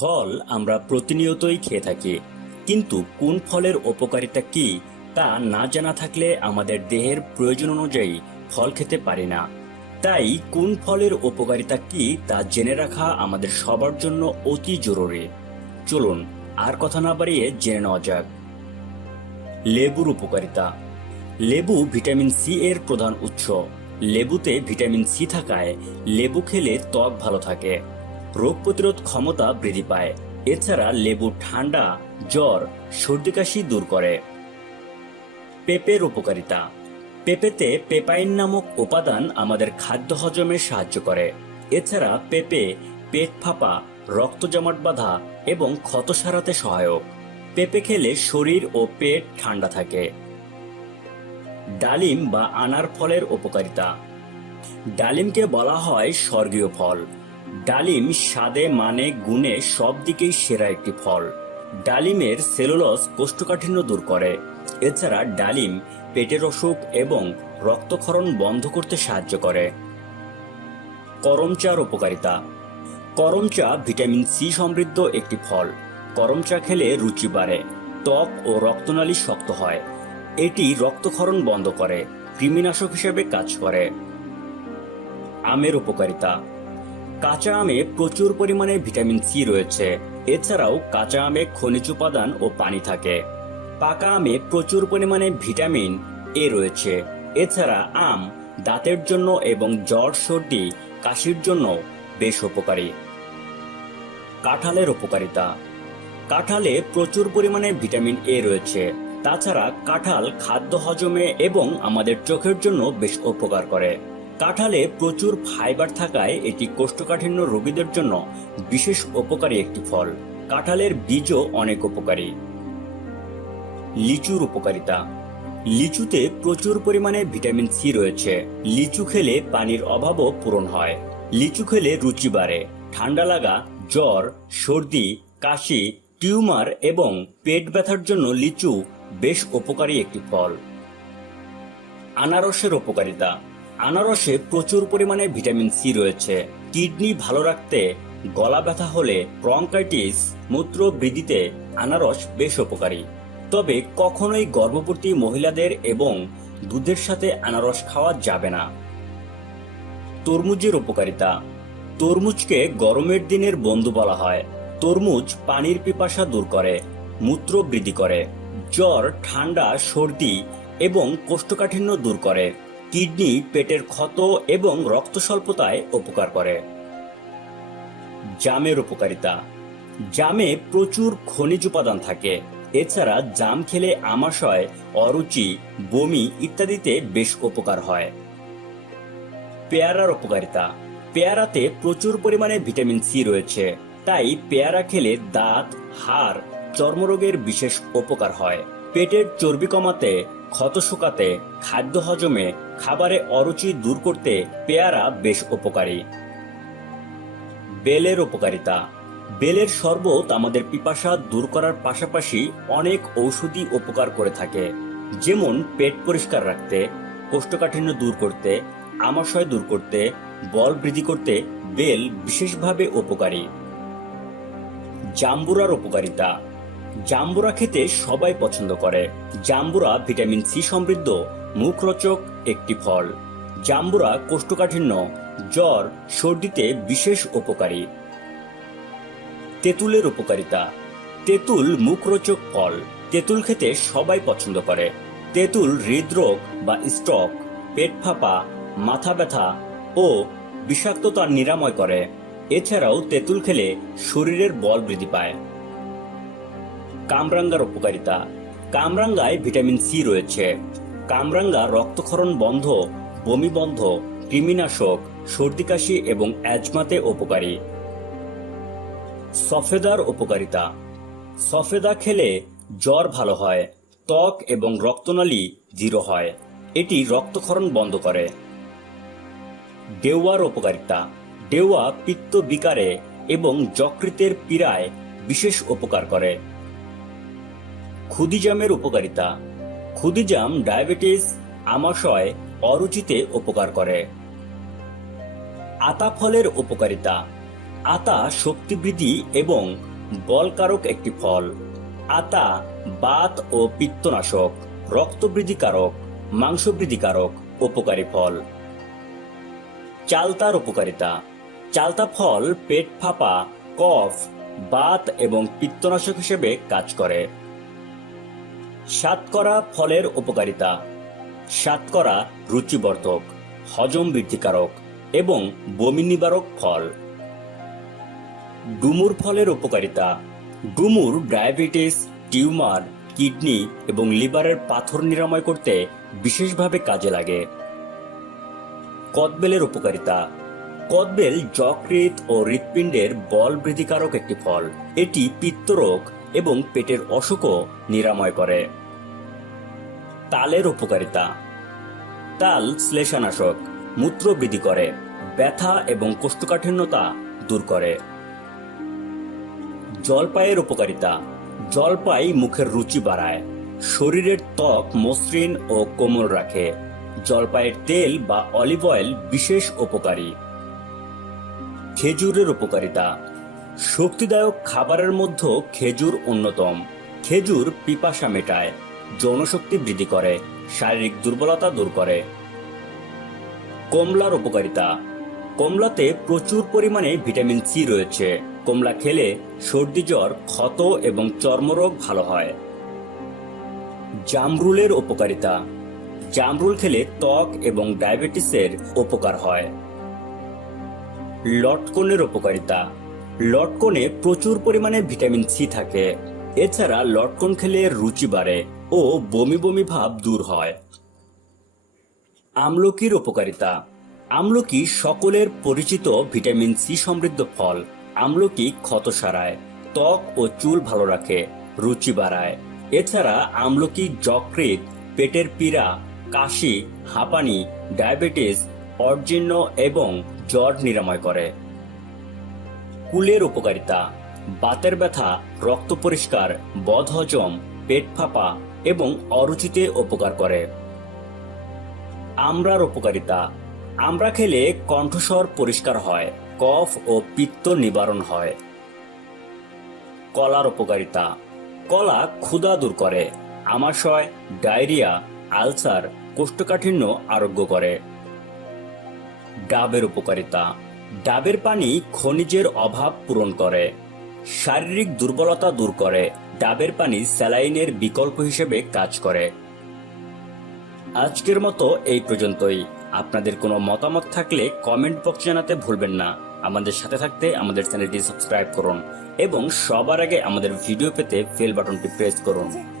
ফল আমরা প্রতিনিয়তই খেয়ে থাকি। কিন্তু কোন ফলের উপকারিতা কি, তা না জানা থাকলে আমাদের দেহের প্রয়োজন অনুযায়ী ফল খেতে পারি না। তাই কোন ফলের উপকারিতা কি, তা জেনে রাখা আমাদের সবার জন্য অতি জরুরি। চলুন, আর কথা না বাড়িয়ে জেনে নেওয়া যাক। লেবুর উপকারিতা। লেবু ভিটামিন সি এর প্রধান উৎস। লেবুতে ভিটামিন সি থাকায় লেবু খেলে ত্বক ভালো থাকে। রোগ প্রতিরোধ ক্ষমতা বৃদ্ধি পায়। এছাড়া লেবু, ঠান্ডা, জ্বর, সর্দি কাশি দূর করে। পেঁপের উপকারিতা। পেঁপেতে পেপাইন নামক উপাদান আমাদের খাদ্য হজমে সাহায্য করে। এছাড়া পেঁপে, পেট ফাঁপা রক্ত জমাট বাঁধা এবং ক্ষত সারাতে সহায়ক। পেঁপে খেলে শরীর ও পেট ঠান্ডা থাকে। ডালিম বা আনার ফলের উপকারিতা। ডালিমকে বলা হয় স্বর্গীয় ফল। ডালিম স্বাদে মানে গুণে সব দিকেই সেরা একটি ফল। ডালিমের সেলুলোজ কোষ্ঠকাঠিন্য দূর করে। এছাড়া ডালিম পেটের অসুখ এবং রক্তক্ষরণ বন্ধ করতে সাহায্য করে। করমচার উপকারিতা। করমচা ভিটামিন সি সমৃদ্ধ একটি ফল। করমচা খেলে রুচি বাড়ে, ত্বক ও রক্তনালী শক্ত হয়। এটি রক্তক্ষরণ বন্ধ করে, কৃমিনাশক হিসেবে কাজ করে। আমের উপকারিতা। কাঁচা আমে প্রচুর পরিমাণে ভিটামিন সি রয়েছে। এছাড়াও কাঁচা আমে খনিজ উপাদান ও পানি থাকে। পাকা আমে প্রচুর পরিমাণে ভিটামিন এ রয়েছে। এছাড়া আম দাঁতের জন্য এবং জ্বর, সর্দি, কাশির জন্য বেশ উপকারী। কাঁঠালের উপকারিতা। কাঁঠালে প্রচুর পরিমাণে ভিটামিন এ রয়েছে। তাছাড়া কাঁঠাল খাদ্য হজমে এবং আমাদের চোখের জন্য বেশ উপকার করে। কাঁঠালে প্রচুর ফাইবার থাকায় এটি কোষ্ঠকাঠিন্য রোগীদের জন্য বিশেষ উপকারী একটি ফল। কাঁঠালের বীজও অনেক উপকারী। লিচুর উপকারিতা। লিচুতে প্রচুর পরিমাণে ভিটামিন সি রয়েছে। লিচু খেলে পানির অভাবও পূরণ হয়। লিচু খেলে রুচি বাড়ে। ঠান্ডা লাগা, জ্বর, সর্দি, কাশি, টিউমার এবং পেট ব্যথার জন্য লিচু বেশ উপকারী একটি ফল। আনারসের উপকারিতা। আনারসে প্রচুর পরিমাণে ভিটামিন সি রয়েছে। কিডনি ভালো রাখতে, গলা ব্যথা হলে ব্রঙ্কাইটিস মূত্র বৃদ্ধিতে আনারস বেশ উপকারী। তবে কখনোই গর্ভবতী মহিলাদের এবং দুধের সাথে আনারস খাওয়া যাবে না। তরমুজের উপকারিতা। তরমুজকে গরমের দিনের বন্ধু বলা হয়। তরমুজ পানির পিপাসা দূর করে মূত্র বৃদ্ধি করে, জ্বর, ঠান্ডা, সর্দি এবং কোষ্ঠকাঠিন্য দূর করে। কিডনি, পেটের ক্ষত এবং রক্ত স্বল্পতায় উপকার করে। জামের উপকারিতা। জামে প্রচুর খনিজ উপাদান থাকে। এছাড়া জাম খেলে আমাশয়, অরুচি, বমি ইত্যাদিতে বেশ উপকার হয়। পেয়ারার উপকারিতা। পেয়ারাতে প্রচুর পরিমাণে ভিটামিন সি রয়েছে। তাই পেয়ারা খেলে দাঁত, হাড়, চর্মরোগের বিশেষ উপকার হয়। পেটের চর্বি কমাতে, ক্ষত শুকাতে, খাদ্য হজমে খাবারে অরুচি দূর করতে পেয়ারা বেশ উপকারী। বেলের উপকারিতা। বেলের শরবত আমাদের পিপাসা দূর করার পাশাপাশি অনেক ঔষধি উপকার করে থাকে। যেমন পেট পরিষ্কার রাখতে, কোষ্ঠকাঠিন্য দূর করতে, আমাশয় দূর করতে, বল বৃদ্ধি করতে বেল বিশেষভাবে উপকারী। জাম্বুরার উপকারিতা। জাম্বুরা খেতে সবাই পছন্দ করে। জাম্বুরা ভিটামিন সি সমৃদ্ধ, মুখরোচক একটি ফল। জাম্বুরা কোষ্ঠকাঠিন্য, জ্বর, সর্দিতে বিশেষ উপকারী। তেঁতুলের উপকারিতা। তেঁতুল মুখরোচক ফল। তেঁতুল খেতে সবাই পছন্দ করে। তেঁতুল হৃদরোগ বা স্ট্রোক, পেট ফাঁপা, মাথা ব্যথা ও বিষাক্ততা নিরাময় করে। এছাড়াও তেঁতুল খেলে শরীরের বল বৃদ্ধি পায়। কামরাঙ্গার উপকারিতা। কামরাঙ্গায় ভিটামিন সি রয়েছে। কামরাঙ্গা রক্তক্ষরণ বন্ধ, বমি বন্ধ, কৃমিনাশক, সর্দি কাশি এবং অ্যাজমাতে উপকারী। সফেদার উপকারিতা। সফেদা খেলে জ্বর ভালো হয়, ত্বক এবং রক্তনালী দৃঢ় হয়, এটি রক্তক্ষরণ বন্ধ করে। ডেওয়ার উপকারিতা। ডেওয়া পিত্ত বিকারে এবং যকৃতের পীড়ায় বিশেষ উপকার করে। ক্ষুদিজামের উপকারিতা। ক্ষুদিজাম ডায়াবেটিস, আমাশয়, অরুচিতে উপকার করে। আতা ফলের উপকারিতা। আতা শক্তি বৃদ্ধি এবং বলকারক একটি ফল। আতা বাত ও পিত্তনাশক, রক্তবৃদ্ধিকারক, মাংসবৃদ্ধিকারক, উপকারী ফল। চালতার উপকারিতা। চালতা ফল পেট ফাঁপা, কফ, বাত এবং পিত্তনাশক হিসেবে কাজ করে। সাতকরা ফলের উপকারিতা। সাতকরা রুচিবর্ধক, হজম বৃদ্ধিকারক এবং বমি নিবারক ফল। ডুমুর ফলের উপকারিতা। ডুমুর ডায়াবেটিস, টিউমার, কিডনি এবং লিভারের পাথর নিরাময় করতে বিশেষভাবে কাজে লাগে। কদবেলের উপকারিতা। কদবেল যকৃত ও হৃৎপিণ্ডের বল বৃদ্ধিকারক একটি ফল। এটি পিত্তরোগ এবং পেটের অসুখও নিরাময় করে। তালের উপকারিতা। তাল শ্লেষানাশক মূত্র বৃদ্ধি করে, ব্যথা এবং কোষ্ঠকাঠিন্যতা দূর করে। জলপাইয়ের উপকারিতা। জলপাই মুখের রুচি বাড়ায়, শরীরের ত্বক, মসৃণ ও কোমল রাখে। জলপাইয়ের তেল বা অলিভ অয়েল বিশেষ উপকারী। খেজুরের উপকারিতা। শক্তিদায়ক খাবারের মধ্যে খেজুর অন্যতম। খেজুর পিপাসা মেটায়, যৌনশক্তি বৃদ্ধি করে, শারীরিক দুর্বলতা দূর করে। কমলার উপকারিতা। কমলাতে প্রচুর পরিমাণে ভিটামিন সি রয়েছে। কমলা খেলে সর্দি জ্বর, ক্ষত এবং চর্মরোগ ভালো হয়। জামরুলের উপকারিতা। জামরুল খেলে ত্বক এবং ডায়াবেটিসের উপকার হয়। লটকনের উপকারিতা। লটকনে প্রচুর পরিমাণে ভিটামিন সি থাকে। এছাড়া লটকন খেলে রুচি বাড়ে ও বমি বমি ভাব দূর হয়। আমলকির উপকারিতা। আমলকি সকলের পরিচিত ভিটামিন সি সমৃদ্ধ ফল। আমলকি ক্ষত সারায়, ত্বক ও চুল ভালো রাখে, রুচি বাড়ায়। এছাড়া আমলকি যকৃত পেটের পীড়া, কাশি, হাঁপানি, ডায়াবেটিস অর্জিন্য এবং জ্বর নিরাময় করে। কুলের উপকারিতা, বাতের ব্যথা, রক্ত পরিষ্কার, বদহজম, পেট ফাঁপা এবং অরুচিতে উপকার করে। আমরার উপকারিতা, আমরা খেলে কণ্ঠস্বর পরিষ্কার হয়, কফ ও পিত্ত নিবারণ হয়। কলার উপকারিতা, কলা ক্ষুধা দূর করে, আমাশয়, ডায়রিয়া, আলসার, কোষ্ঠকাঠিন্য আরোগ্য করে। ডাবের উপকারিতা ডাবের পানি খনিজের অভাব পূরণ করে। শারীরিক দুর্বলতা দূর করে। ডাবের পানি স্যালাইনের বিকল্প হিসেবে কাজ করে। আজকের মতো এই পর্যন্তই। আপনাদের কোনো মতামত থাকলে কমেন্ট বক্স জানাতে ভুলবেন না। আমাদের সাথে থাকতে আমাদের চ্যানেলটি সাবস্ক্রাইব করুন এবং সবার আগে আমাদের ভিডিও পেতে বেল বাটনটি প্রেস করুন।